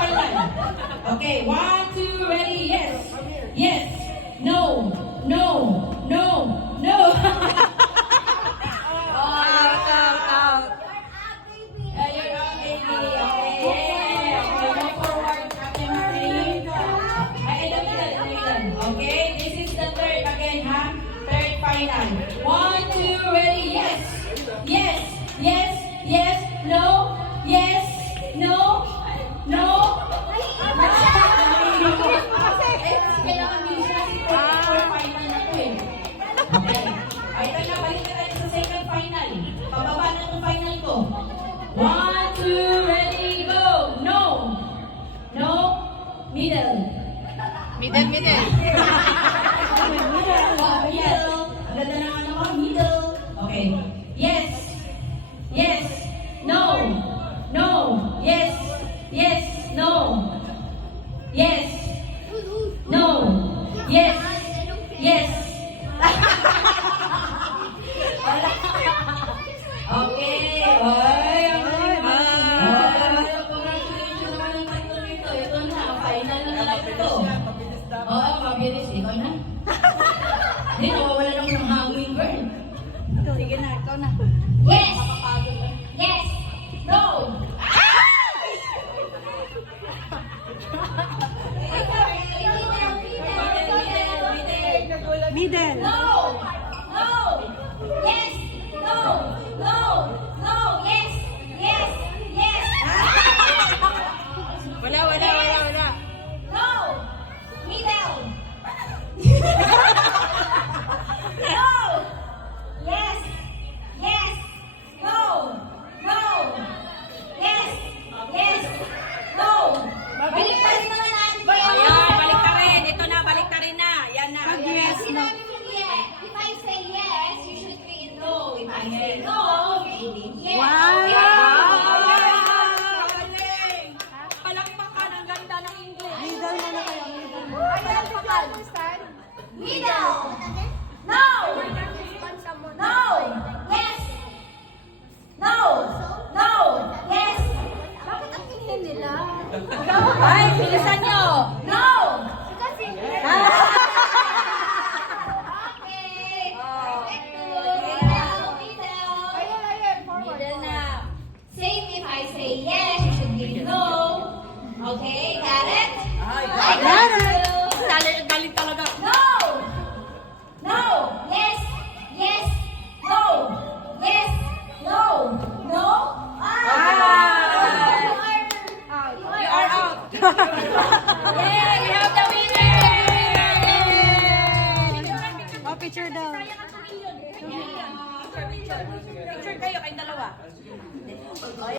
final. Okay, 1, 2, ready, yes. Yes. No. No. No. No. Out. You're out, baby. Okay. Okay, go forward, Ate Marie. Ay, in the middle. Okay, this is the third again, ha? Third final. 1, 2, ready, yes. Yes. Yes. Yes. No. Yes. No. No. Kailangan bilis kasi for final na to eh. Okay. Ay, tayo na, balik na tayo sa second final. Pababa na itong final ko. 1, 2, ready, go! No! No! Middle. Middle. Middle. Ang ganda na ano ko, middle. Okay. Yes. Yes. No. No. Yes. Yes. No. Yes. No. Yes. Yes. Okay. Ay, congratulations naman ang tatlo nito. Ito na, final na lang ito. Oo, mabilis. Ikaw na. Hindi, nawawalan ako ng hangin, girl. Sige na, ikaw na. Yes! Yes! No! Middle. No! No! Yes! No! No! No! Yes! Yes! Yes! Wala. No! Middle! No! Yes! Yes! No! No! Yes! Yes! No! Baliktarin naman natin kayo. Ayan, balik ka rin. Ito na, balik ka rin na. Yan na. Yes, no. If I say yes, you should say no. If I say no, yes. Wow! Okay. Galing! Palakpakan, ang ganda ng English. Middle na na kayo. Ayan, did you understand? Middle. No. No. Yes. No. No. Yes. Bakit ang tingin nila? Ay, bilisan nyo. No. Kasi, Okay. ayun, forward. Middle na. Same if I say yes, you should give no. Okay, got it? I got it. Galing talaga. No! No! Yes! Yes! No! Yes! No! No! You are out. Yay! We have the winner! Oh, picture daw. Picture kayo, kayong dalawa.